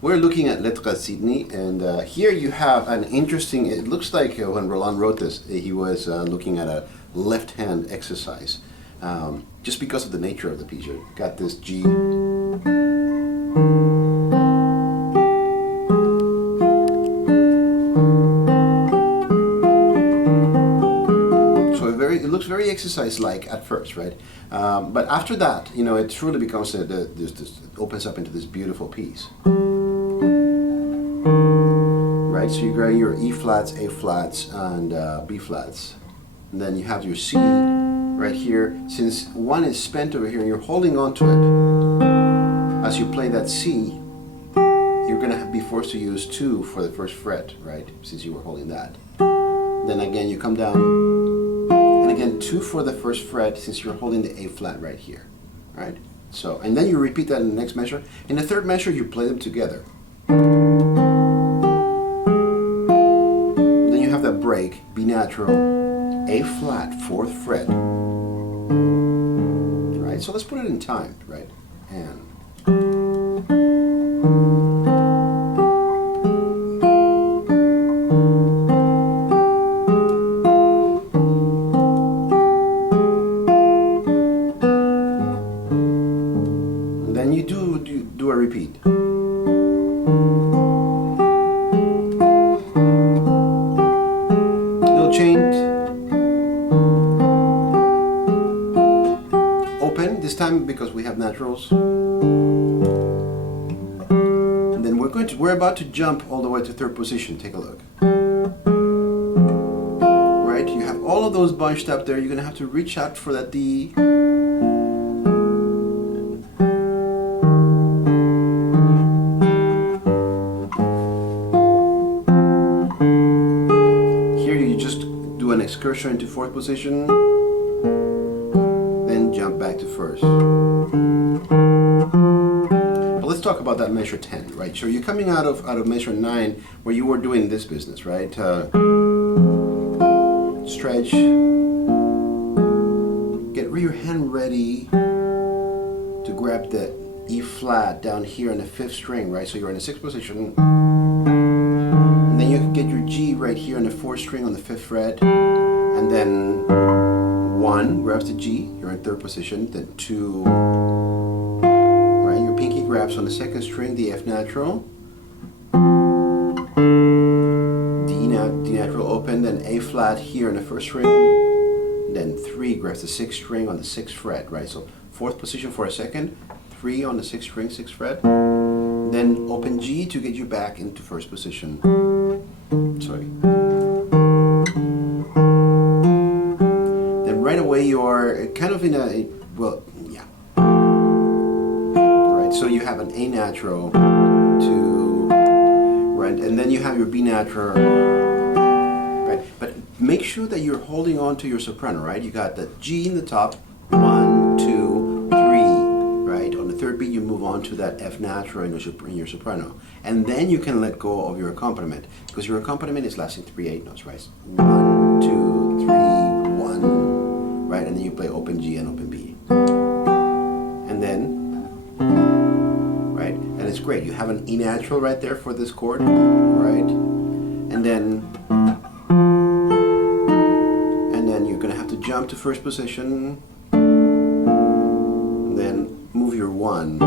We're looking at Lettre Sidney, and here you have an interesting, it looks like when Roland wrote this, he was looking at a left-hand exercise. Just because of the nature of the piece, you got this G. So it looks very exercise-like at first, right? But after that, you know, it truly becomes, it opens up into this beautiful piece. Right, so you grab your E flats, A flats, and B flats. And then you have your C right here. Since one is spent over here and you're holding on to it, as you play that C, you're going to be forced to use 2 for the first fret, right, since you were holding that. Then again, you come down, and again, 2 for the first fret, since you're holding the A flat right here, right? So, and then you repeat that in the next measure. In the third measure, you play them together. That break, B natural, A flat, 4th fret. Right, so let's put it in time, right? And then you do a repeat. Change, open this time because we have naturals, and then we're about to jump all the way to 3rd position. Take a look. Right, you have all of those bunched up there. You're gonna have to reach out for that D. Excursion into 4th position, then jump back to 1st. But let's talk about that measure 10, right? So you're coming out of measure 9 where you were doing this business, right? Stretch, get your hand ready to grab the E flat down here on the 5th string, right? So you're in the 6th position, and then you can get your G right here on the 4th string on the 5th fret. And then 1 grabs the G, you're in 3rd position, then 2, right, your pinky grabs on the 2nd string, the F natural, D natural open, then A flat here on the 1st string, then 3 grabs the 6th string on the 6th fret, right, so 4th position for a second, 3 on the 6th string, 6th fret, then open G to get you back into 1st position, sorry. Right away you're kind of in a, well, yeah. Right, so you have an A natural to, right, and then you have your B natural, right, but make sure that you're holding on to your soprano, right? You got the G in the top, 1, 2, 3, right? On the 3rd beat you move on to that F natural in your soprano, and then you can let go of your accompaniment, because your accompaniment is lasting 3 8 notes, right? 1, 2, 3, 1. Right, and then you play open G and open B. And then, right, and it's great. You have an E natural right there for this chord, right? And then you're gonna have to jump to 1st position, and then move your 1,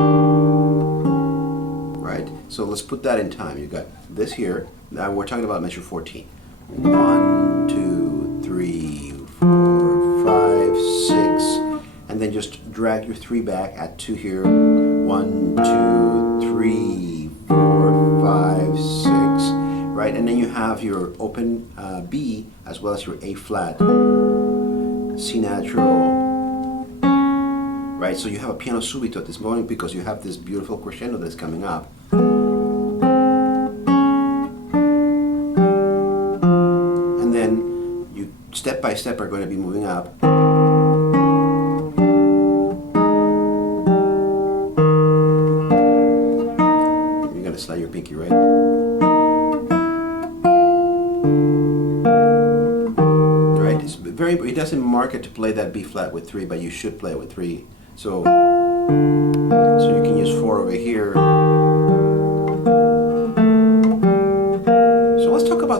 right? So let's put that in time. You got this here. Now we're talking about measure 14. 1, 2, 3, 4, 5, 6, and then just drag your 3 back at 2 here. 1, 2, 3, 4, 5, 6, right? And then you have your open B as well as your A flat, C natural, right? So you have a piano subito at this moment because you have this beautiful crescendo that's coming up. And then you step by step are going to be moving up. You're going to slide your pinky, right? Right, it's very, it doesn't mark it to play that B flat with 3, but you should play it with 3. So you can use 4 over here.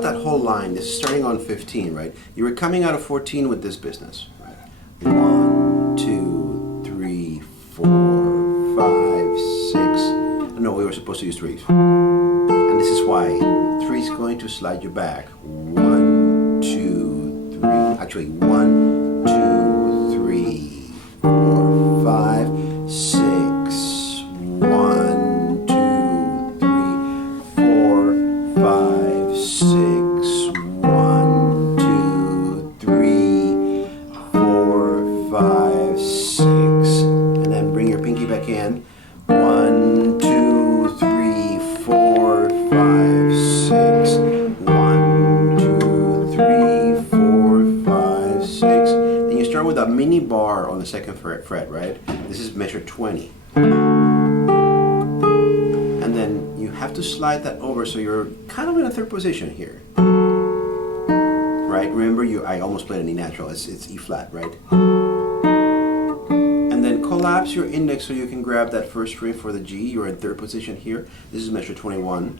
throughout that whole line, this is starting on 15, right? You were coming out of 14 with this business, right? 1, 2, 3, 4, 5, 6. No, we were supposed to use 3. And this is why 3 is going to slide you back. 1, 2, 3. Actually, 1, 2, 3, 4, 5, 6. 1, 2, 3, 4, 5, 6. 1, 2, 3, 4, 5, 6. And then bring your pinky back in. 1, 2, 3, 4, 5, 6. 1, 2, 3, 4, 5, 6. Then you start with a mini bar on the second fret, right? This is measure 20. And then you have to slide that over so you're kind of in a third position here. Right? Remember, I almost played an E natural. It's E flat, right? And then collapse your index so you can grab that first string for the G. You're in third position here. This is measure 21.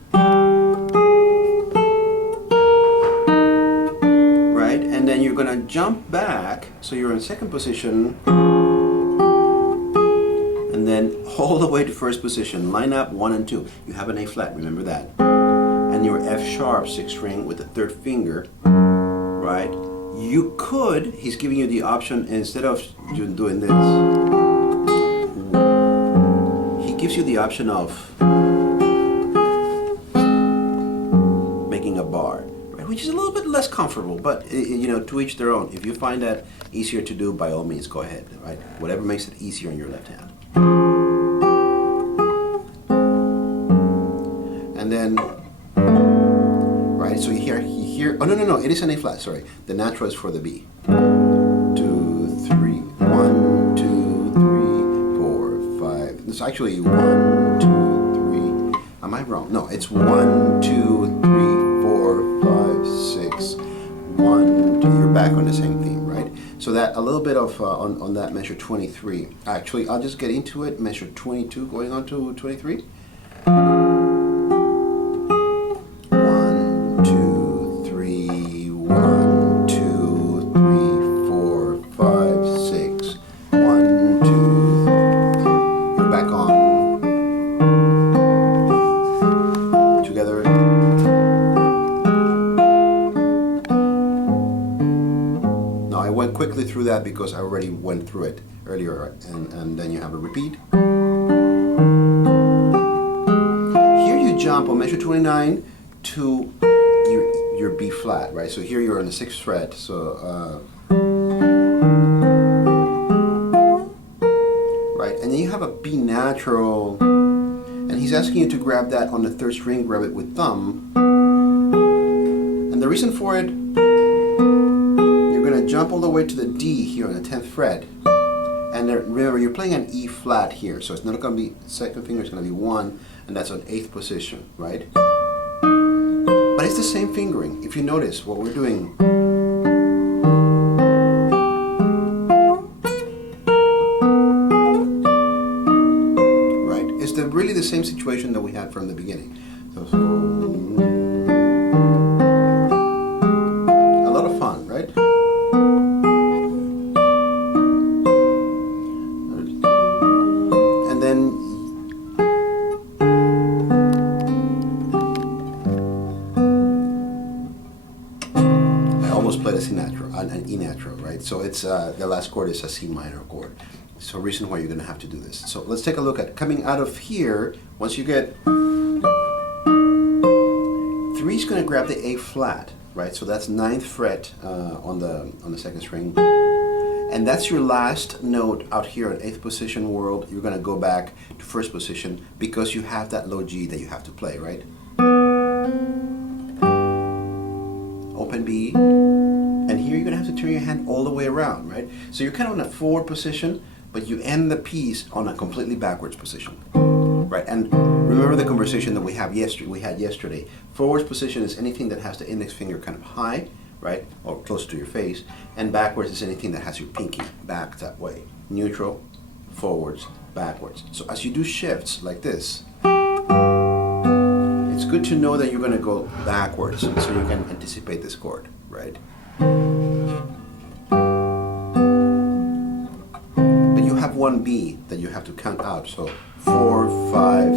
Right? And then you're gonna jump back so you're in second position. And then all the way to first position. Line up 1 and 2. You have an A flat, remember that. And your F sharp 6th string with the third finger, right? You could, he's giving you the option, instead of doing this, he gives you the option of making a bar, right? Which is a little bit less comfortable, but you know, to each their own. If you find that easier to do, by all means, go ahead, right? Whatever makes it easier in your left hand. And then, right, so you hear, oh no, it is an A flat, sorry. The natural is for the B. 2, 3, 1, 2, 3, 4, 5. It's actually 1, 2, 3. Am I wrong? No, it's 1, 2, 3, 4, 5, 6. 1, 2. You're back on the same theme, right? So that a little bit of on that measure 23. Actually, I'll just get into it. Measure 22, going on to 23. 1, 2, 3, 1, 2, 3, 4, 5, 6. 1, 2. You're back on. Together. I went quickly through that because I already went through it earlier, and then you have a repeat. Here you jump on measure 29 to your B flat, right? So here you're on the 6th fret, so right, and then you have a B natural, and he's asking you to grab that on the 3rd string, grab it with thumb, and the reason for it, jump all the way to the D here on the 10th fret, and then, remember, you're playing an E flat here, so it's not going to be, second finger is going to be 1, and that's on 8th position, right? But it's the same fingering. If you notice what we're doing, right? It's really the same situation that we had from the beginning. So a lot of fun, right? Played a C natural, an E natural, right? So it's the last chord is a C minor chord. So reason why you're going to have to do this. So let's take a look at coming out of here. Once you get 3 is going to grab the A flat, right? So that's 9th fret on the 2nd string, and that's your last note out here in 8th position world. You're going to go back to 1st position because you have that low G that you have to play, right? Open B. And here you're going to have to turn your hand all the way around, right? So you're kind of in a forward position, but you end the piece on a completely backwards position, right? And remember the conversation that we had yesterday. Forwards position is anything that has the index finger kind of high, right, or close to your face, and backwards is anything that has your pinky back that way. Neutral, forwards, backwards. So as you do shifts like this, it's good to know that you're going to go backwards so you can anticipate this chord, right? But you have one B that you have to count out. So 4, 5,